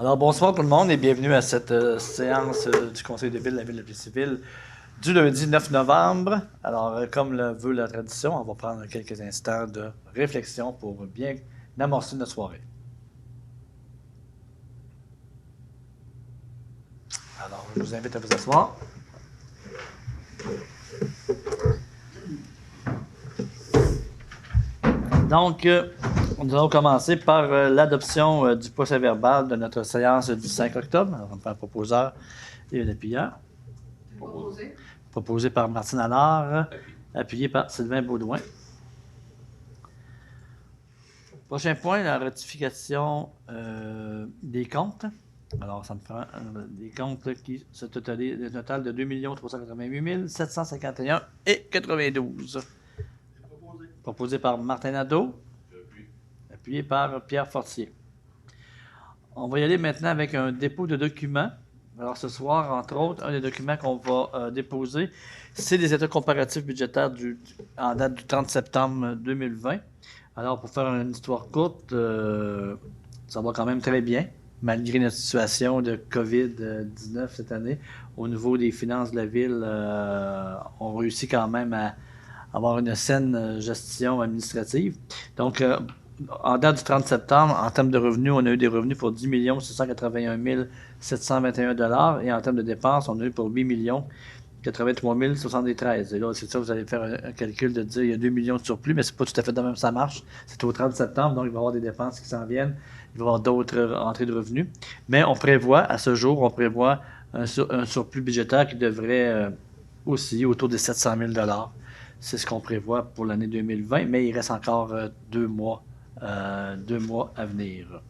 Alors, bonsoir tout le monde et bienvenue à cette séance du Conseil de ville de la Ville de Plessisville du lundi 9 novembre. Alors, comme le veut la tradition, on va prendre quelques instants de réflexion pour bien amorcer notre soirée. Alors, je vous invite à vous asseoir. Donc, nous allons commencer par l'adoption du procès-verbal de notre séance du 5 octobre. Alors, on va faire proposeur et un appuyeur. Proposé par Martine Allard, appuyé par Sylvain Baudouin. Prochain point, la ratification des comptes. Alors, ça me prend des comptes qui se totalisent un total de 2 388 751,92. Proposé par Martin Nadeau. Appuyé par Pierre Fortier. On va y aller maintenant avec un dépôt de documents. Alors, ce soir, entre autres, un des documents qu'on va déposer, c'est les états comparatifs budgétaires en date du 30 septembre 2020. Alors, pour faire une histoire courte, ça va quand même très bien, malgré notre situation de COVID-19 cette année. Au niveau des finances de la ville, on réussit quand même à avoir une saine gestion administrative. Donc, en date du 30 septembre, en termes de revenus, on a eu des revenus pour 10 681 721 $ et en termes de dépenses, on a eu pour 8 83 073. Et là, c'est ça, vous allez faire un calcul de dire il y a 2 millions de surplus, mais c'est pas tout à fait de même ça marche. C'est au 30 septembre, donc il va y avoir des dépenses qui s'en viennent. Il va y avoir d'autres entrées de revenus. Mais on prévoit, à ce jour, un surplus budgétaire qui devrait osciller autour de 700 000 $. C'est ce qu'on prévoit pour l'année 2020, mais il reste encore 2 mois à venir.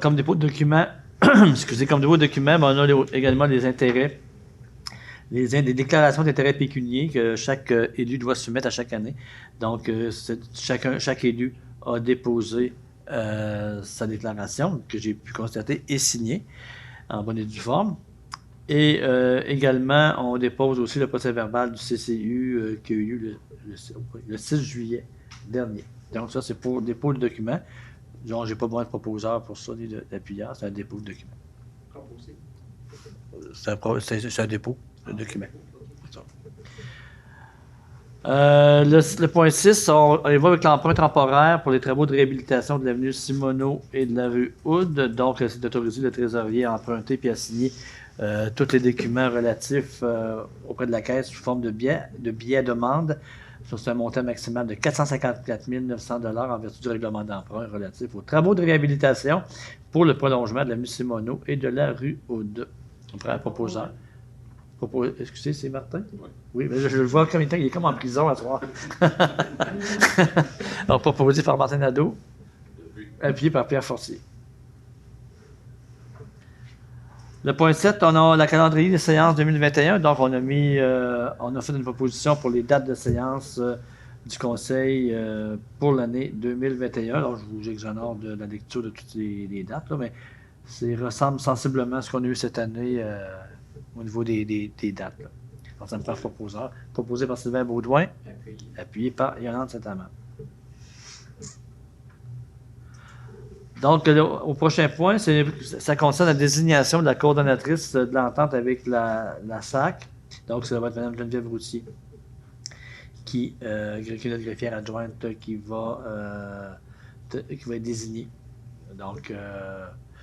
Comme dépôt de documents, comme dépôt de documents, on a également les intérêts, des déclarations d'intérêts pécuniaires que chaque élu doit soumettre à chaque année. Donc, chaque élu a déposé sa déclaration, que j'ai pu constater, et signée en bonne et due forme. Et également, on dépose aussi le procès-verbal du CCU qui a eu lieu le 6 juillet dernier. Donc ça, c'est pour dépôt de documents. Genre, j'ai pas besoin de proposeur pour ça, ni d'appuyeur, c'est un dépôt de documents. C'est un dépôt de documents. Le point 6, on y va avec l'emprunt temporaire pour les travaux de réhabilitation de l'avenue Simoneau et de la rue Hood. Donc, c'est d'autoriser le trésorier à emprunter puis à signer tous les documents relatifs auprès de la Caisse sous forme de billets demande. C'est un montant maximal de 454 900 $ en vertu du règlement d'emprunt relatif aux travaux de réhabilitation pour le prolongement de l'avenue Simoneau et de la rue Hood. On prend un proposeur. Excusez, c'est Martin? Oui, mais je le vois comme il est comme en prison à soir. Alors, proposé par Martin Nadeau, appuyé par Pierre Fortier. Le point 7, on a la calendrier des séances 2021. Donc, on a fait une proposition pour les dates de séance du Conseil pour l'année 2021. Alors, je vous exonère de la lecture de toutes les dates, là, mais ça ressemble sensiblement à ce qu'on a eu cette année au niveau des dates. Là. Donc, ça me fait proposeur. Proposé par Sylvain Baudouin, appuyé par Yolande Saint-Amand. Donc, au prochain point, ça concerne la désignation de la coordonnatrice de l'entente avec la SAC. Donc, ça va être Mme Geneviève Routier, qui est notre greffière adjointe, qui va être désignée. Donc, je ne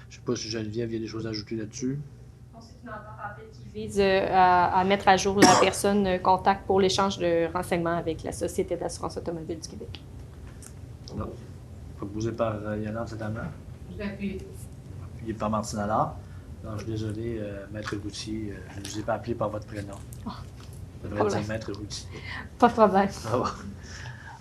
sais pas si Geneviève, il y a des choses à ajouter là-dessus. C'est une entente en fait qui vise à mettre à jour la personne contact pour l'échange de renseignements avec la Société d'assurance automobile du Québec. Non. Proposé par Yolande Saint-Amand. Je l'appuie. Appuyé par Martine Allard. Non, je suis désolé, Maître Routier, je ne vous ai pas appelé par votre prénom. Je devrais dire Maître Routier. Pas de problème.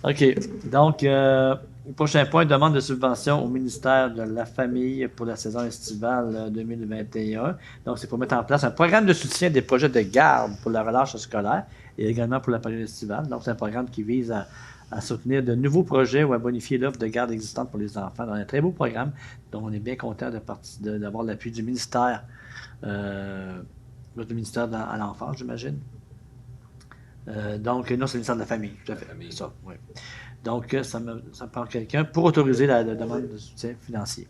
OK. Donc, au prochain point, demande de subvention au ministère de la Famille pour la saison estivale 2021. Donc, c'est pour mettre en place un programme de soutien des projets de garde pour la relâche scolaire et également pour la période estivale. Donc, c'est un programme qui vise à soutenir de nouveaux projets ou à bonifier l'offre de garde existante pour les enfants. Donc, un très beau programme dont on est bien content d'avoir l'appui du ministère, votre ministère à l'enfance, j'imagine. Donc, non, c'est le ministère de la Famille, tout à fait. Ça, oui. Donc, ça prend quelqu'un pour autoriser la demande de soutien financier.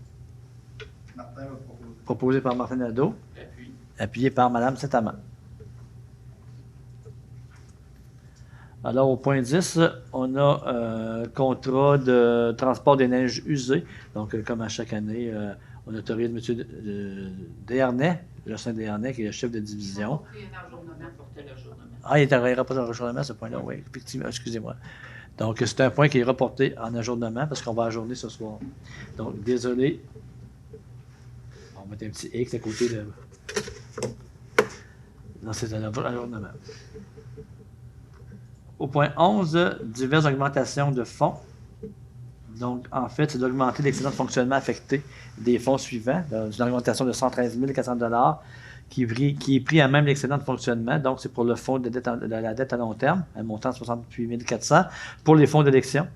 Martin va proposer. Proposé par Martin Nadeau. Appui. Appuyé par Mme Saint-Amand. Alors, au point 10, on a contrat de transport des neiges usées. Donc, comme à chaque année, on autorise M. Desharnais, Jocelyn Desharnais, qui est le chef de division. Ah, il est reporté en ajournement, ce point-là, oui, effectivement, excusez-moi. Donc, c'est un point qui est reporté en ajournement parce qu'on va ajourner ce soir. Donc, désolé. On va mettre un petit X à côté de... Non, c'est un ajournement. Au point 11, diverses augmentations de fonds. Donc, en fait, c'est d'augmenter l'excédent de fonctionnement affecté des fonds suivants. Une augmentation de 113 400 $ qui est pris à même l'excédent de fonctionnement. Donc, c'est pour le fonds de la dette à long terme, un montant de 68 400 pour les fonds d'élection,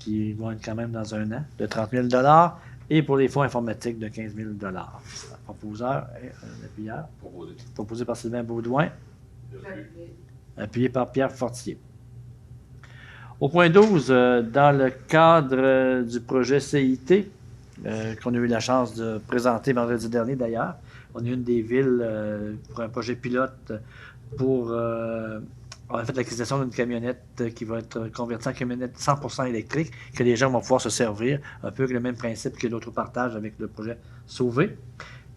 qui vont être quand même dans un an, de 30 000 $, et pour les fonds informatiques de 15 000 $. Proposeur et un appuyeur. Proposé par Sylvain Baudouin. Appuyé par Pierre Fortier. Au point 12, dans le cadre du projet CIT, qu'on a eu la chance de présenter vendredi dernier d'ailleurs, on est une des villes pour un projet pilote pour on a fait l'acquisition d'une camionnette qui va être convertie en camionnette 100% électrique, que les gens vont pouvoir se servir, un peu avec le même principe que l'autre partage avec le projet Sauvé.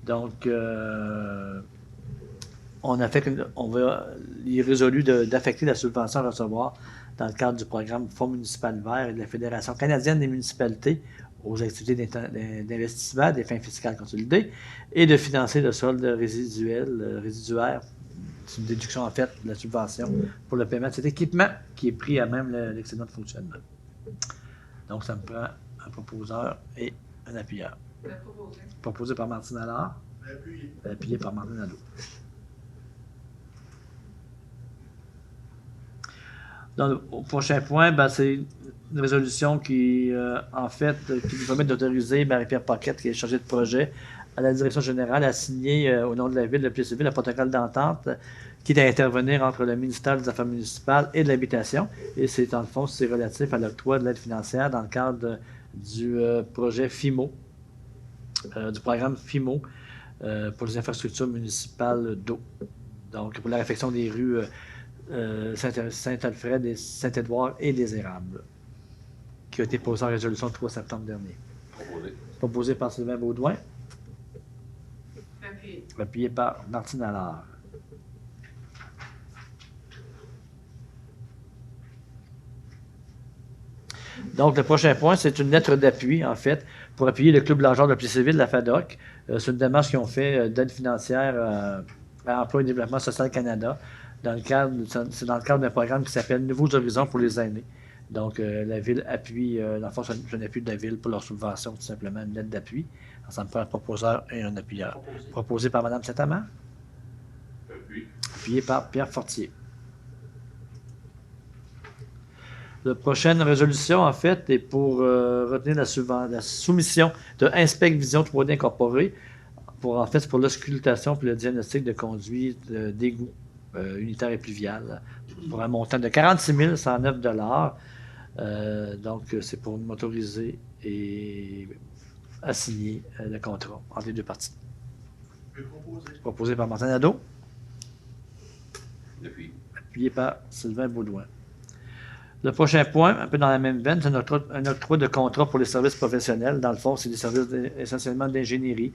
Donc, il est résolu d'affecter la subvention à recevoir dans le cadre du programme Fonds municipal vert et de la Fédération canadienne des municipalités aux activités d'investissement des fins fiscales consolidées et de financer le solde résiduaire. C'est une déduction en fait de la subvention pour le paiement de cet équipement qui est pris à même l'excédent de fonctionnement. Donc, ça me prend un proposeur et un appuyeur. Proposé par Martine Allard. Appuyé par Martin Nadeau. Au prochain point, c'est une résolution qui, qui nous permet d'autoriser Marie-Pierre Paquette, qui est chargée de projet à la direction générale, à signer au nom de la ville de Plessisville le protocole d'entente qui est à intervenir entre le ministère des Affaires municipales et de l'Habitation. Et c'est, en fond, c'est relatif à l'octroi de l'aide financière dans le cadre du projet FIMO, du programme FIMO pour les infrastructures municipales d'eau. Donc, pour la réfection des rues Saint-Alfred, et Saint-Édouard et des Érables, qui a été posé en résolution le 3 septembre dernier. Proposé par Sylvain Baudouin. Appuyé par Martine Allard. Donc, le prochain point, c'est une lettre d'appui, en fait, pour appuyer le Club Langeur de Plessisville, la FADOC. C'est une démarche qu'ils ont fait d'aide financière à Emploi et Développement Social Canada. C'est dans le cadre d'un programme qui s'appelle Nouveaux Horizons pour les aînés. Donc, la Ville appuie, dans le fond, c'est un appui de la Ville pour leur subvention, tout simplement, une lettre d'appui. Ça me prend un proposeur et un appuyeur. Proposé par Mme Saint-Amand. Appuyé par Pierre Fortier. La prochaine résolution, en fait, est pour retenir la soumission de Inspect Vision 3D Incorporée pour l'auscultation et le diagnostic de conduite d'égout unitaire et pluvial pour un montant de 46 109 $. Donc, c'est pour m'autoriser et assigner le contrat entre les deux parties. Proposé par Martin Nadeau. Appuyé par Sylvain Baudouin. Le prochain point, un peu dans la même veine, c'est un octroi de contrat pour les services professionnels. Dans le fond, c'est des services essentiellement d'ingénierie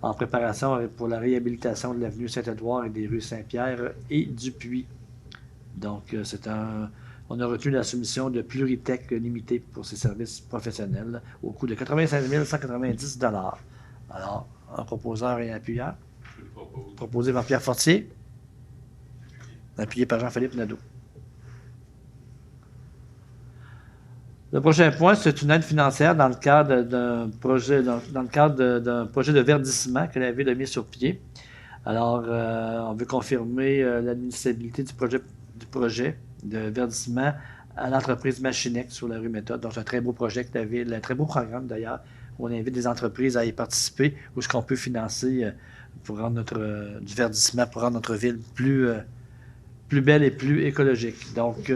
en préparation pour la réhabilitation de l'avenue Saint-Édouard et des rues Saint-Pierre et Dupuis. Donc, on a retenu la soumission de Pluritech Limité pour ces services professionnels au coût de 96 190 $. Alors, un proposeur et un appuyeur. Proposé par Pierre Fortier. Appuyé par Jean-Philippe Nadeau. Le prochain point, c'est une aide financière dans le cadre d'un projet, de verdissement que la Ville a mis sur pied. Alors, on veut confirmer l'admissibilité du projet de verdissement à l'entreprise Machinex sur la rue Méthode. Donc, c'est un très beau projet que la Ville, un très beau programme d'ailleurs, où on invite des entreprises à y participer, où ce qu'on peut financer pour rendre du verdissement, pour rendre notre ville plus belle et plus écologique. Donc,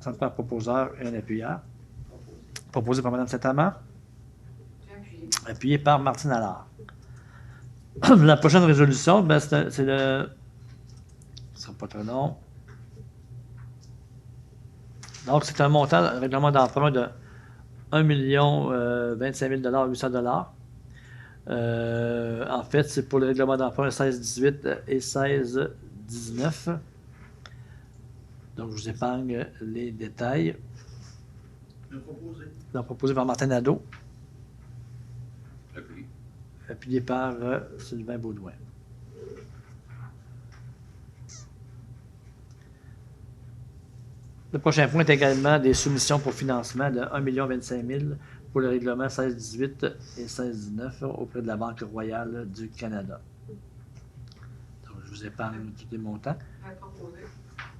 ça me prend un proposeur et un appuyeur. Proposé par Mme Saint-Amand. appuyé par Martine Allard. La prochaine résolution, ben, c'est le... Ce sera pas trop long. Donc, c'est un montant, un règlement d'emprunt de 1 25 800 en fait, c'est pour le règlement d'emprunt 16-18 et 16-19. Donc, je vous épargne les détails. Proposé par Martin Nadeau. Appuyé par Sylvain Baudouin. Le prochain point est également des soumissions pour financement de 1 25 000 pour le règlement 16-18 et 16-19 auprès de la Banque royale du Canada. Donc, je vous épargne tous les montants.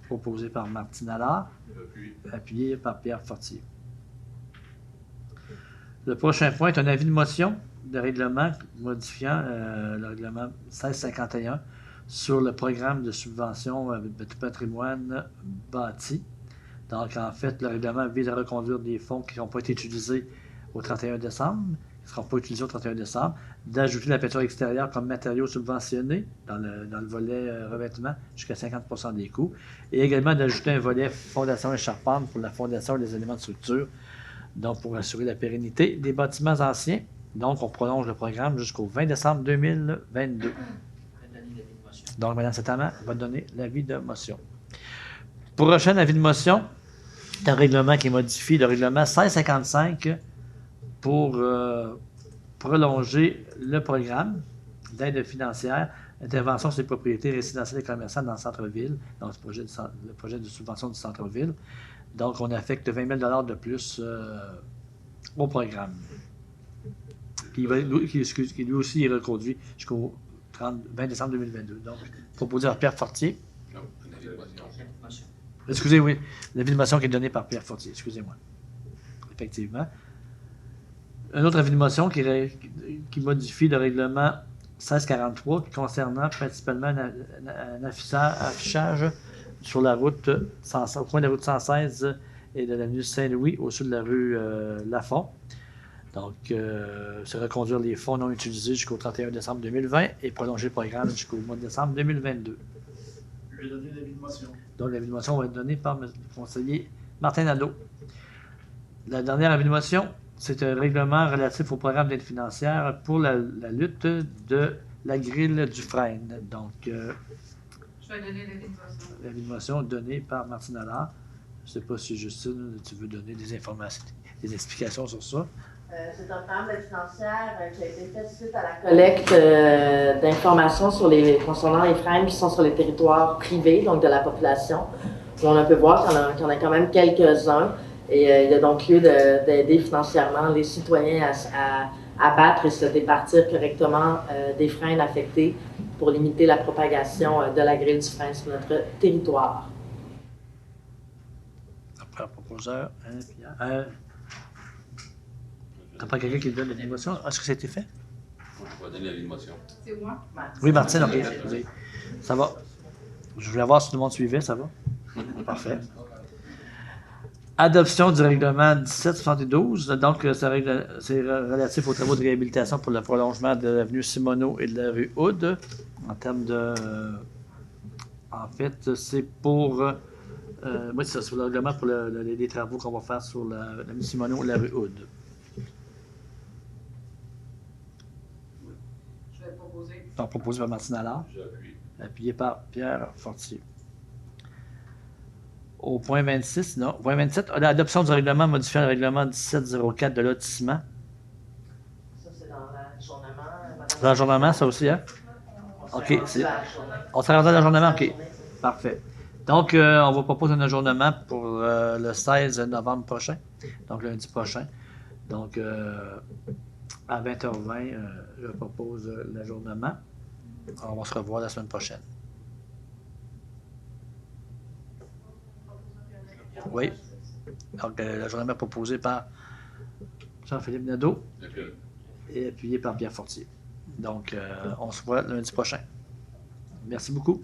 Proposé par Martine Allard. Appuyé par Pierre Fortier. Le prochain point est un avis de motion de règlement modifiant le règlement 1651 sur le programme de subvention de patrimoine bâti. Donc, en fait, le règlement vise à reconduire des fonds qui n'ont pas été utilisés au 31 décembre, qui ne seront pas utilisés au 31 décembre, d'ajouter la peinture extérieure comme matériau subventionné dans le volet revêtement jusqu'à 50% des coûts, et également d'ajouter un volet fondation et charpente pour la fondation et les éléments de structure, donc pour assurer la pérennité des bâtiments anciens. Donc, on prolonge le programme jusqu'au 20 décembre 2022. Donc, Mme Sataman va donner l'avis de motion. Prochain avis de motion, c'est un règlement qui modifie le règlement 1655 pour prolonger le programme d'aide financière, intervention sur les propriétés résidentielles et commerciales dans le centre-ville, donc le projet de subvention du centre-ville. Donc, on affecte 20 000 de plus au programme, qui lui aussi est reconduit jusqu'au 20 décembre 2022. Donc, proposé par Pierre Fortier. Excusez, oui, l'avis de motion qui est donné par Pierre Fortier, excusez-moi. Effectivement. Un autre avis de motion qui modifie le règlement 1643 concernant principalement un affichage sur la route au coin de la route 116 et de l'avenue Saint-Louis au sud de la rue Lafont. Donc, c'est reconduire les fonds non utilisés jusqu'au 31 décembre 2020 et prolonger le programme jusqu'au mois de décembre 2022. Je vais donner l'avis de motion. Donc, l'avis de motion va être donné par le conseiller Martin Nadeau. La dernière avis de motion, c'est un règlement relatif au programme d'aide financière pour la lutte de la grille du Frêne. Donc, je vais donner l'avis de motion. L'avis de motion donné par Martine Allard. Je ne sais pas si Justine, tu veux donner des informations, des explications sur ça. C'est un programme d'aide financière qui a été fait suite à la collecte d'informations concernant les freins qui sont sur les territoires privés, donc de la population. On peut voir qu'il y en a quand même quelques-uns. Et il y a donc lieu d'aider financièrement les citoyens à battre et se départir correctement des freins affectés pour limiter la propagation de la grille du frein sur notre territoire. Après le proposeur, Pierre. T'as pas quelqu'un qui donne l'avis de motion? Est-ce que ça a été fait? Je vais donner l'avis de motion. C'est moi? Oui, Martine, ok. Ça va. Je voulais voir si tout le monde suivait, ça va? Parfait. Adoption du règlement 1772. Donc, c'est relatif aux travaux de réhabilitation pour le prolongement de l'avenue Simoneau et de la rue Hood. En termes de... en fait, c'est pour... oui, c'est sur le règlement pour les travaux qu'on va faire sur l'avenue Simoneau et la rue Hood. Je vais proposer. Donc, proposé par Martine Allard. J'appuie. Appuyé par Pierre Fortier. Au point 26, non. Point 27, l'adoption du règlement modifiant le règlement 1704 de lotissement. Ça, c'est dans l'ajournement. Dans l'ajournement, ça aussi, hein? OK. On s'est rendu dans l'ajournement, OK. Parfait. Donc, on va proposer un ajournement pour le 16 novembre prochain, donc lundi prochain. Donc, à 20h20, je propose l'ajournement. On va se revoir la semaine prochaine. Oui. Donc, l'ajournement proposé par Jean-Philippe Nadeau et appuyé par Pierre Fortier. Donc, on se voit lundi prochain. Merci beaucoup.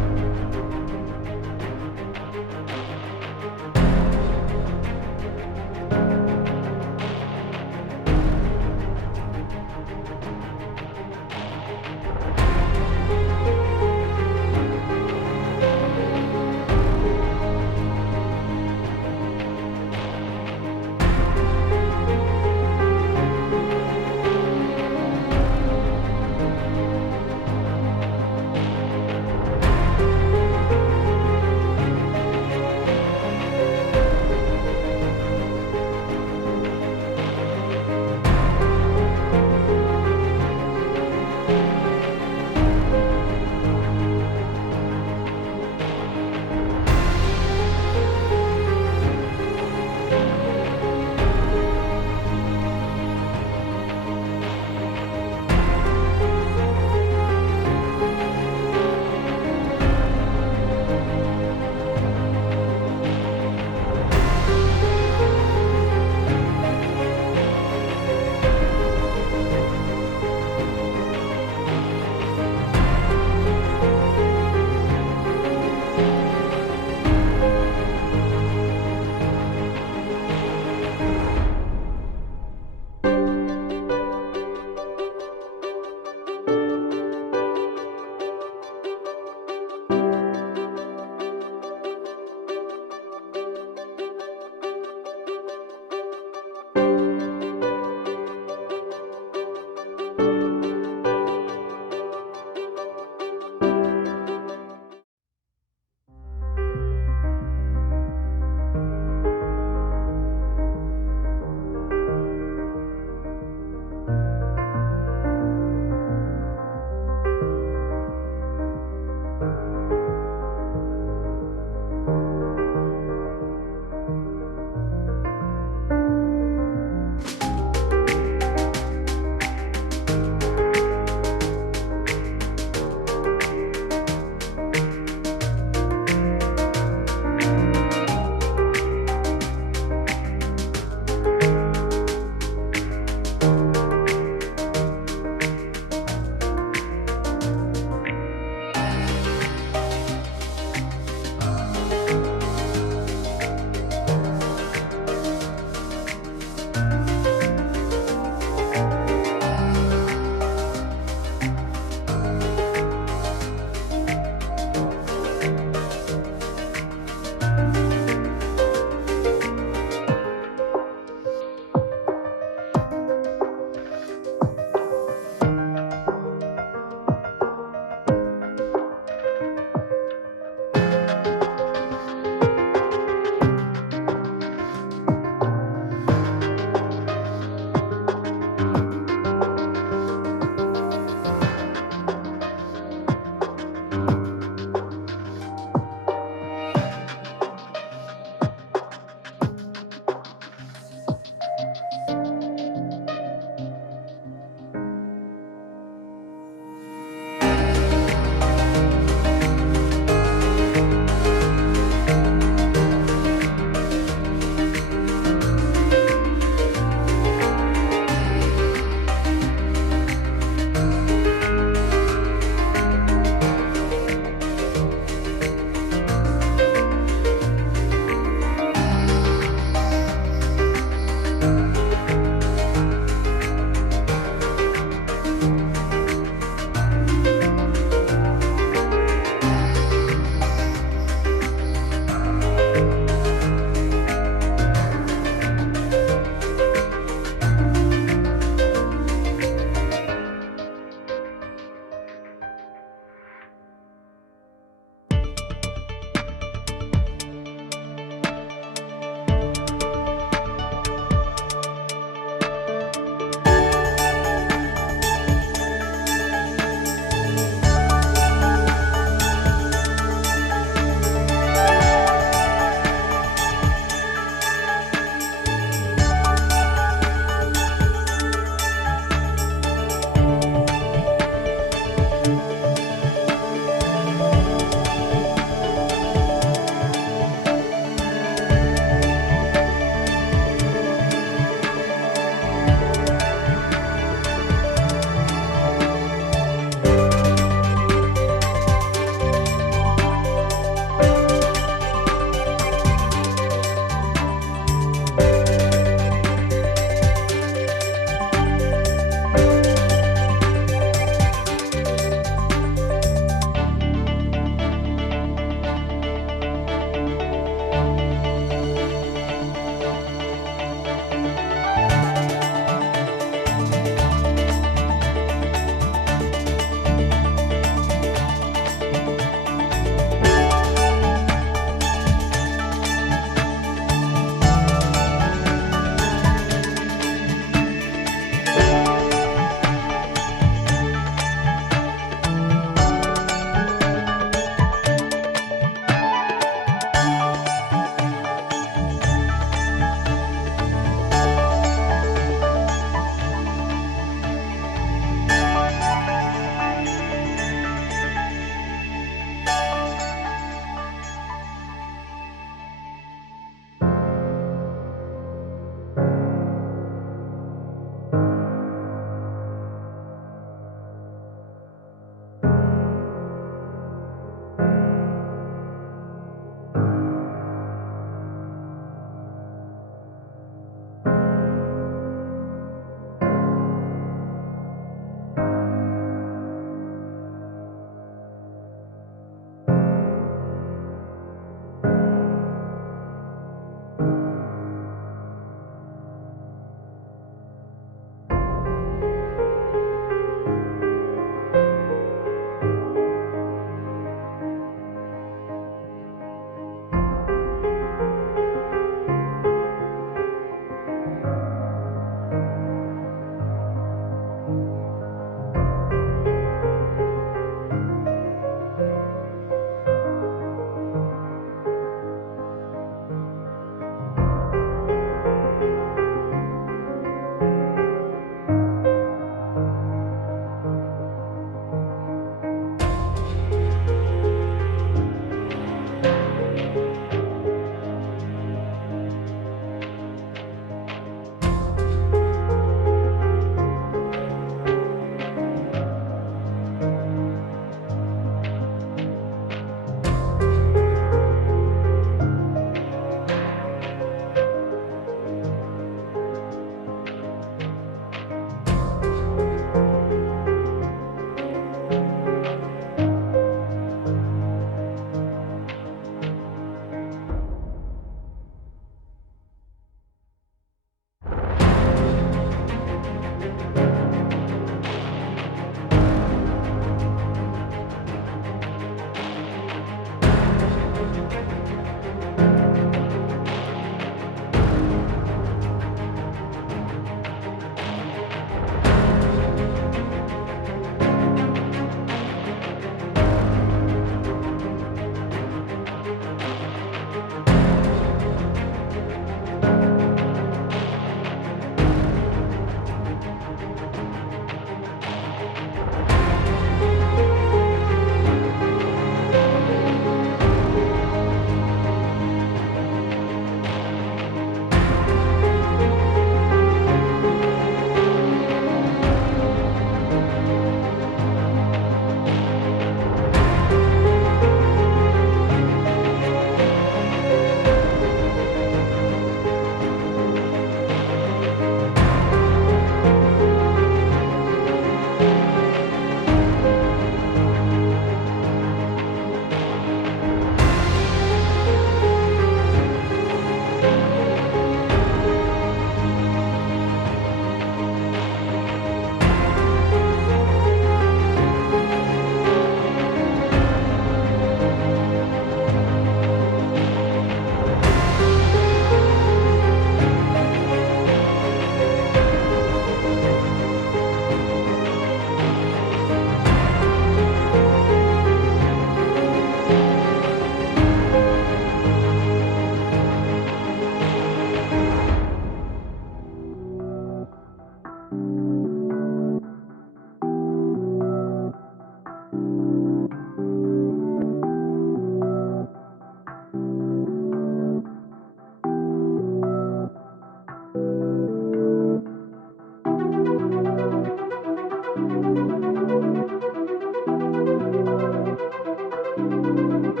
Merci.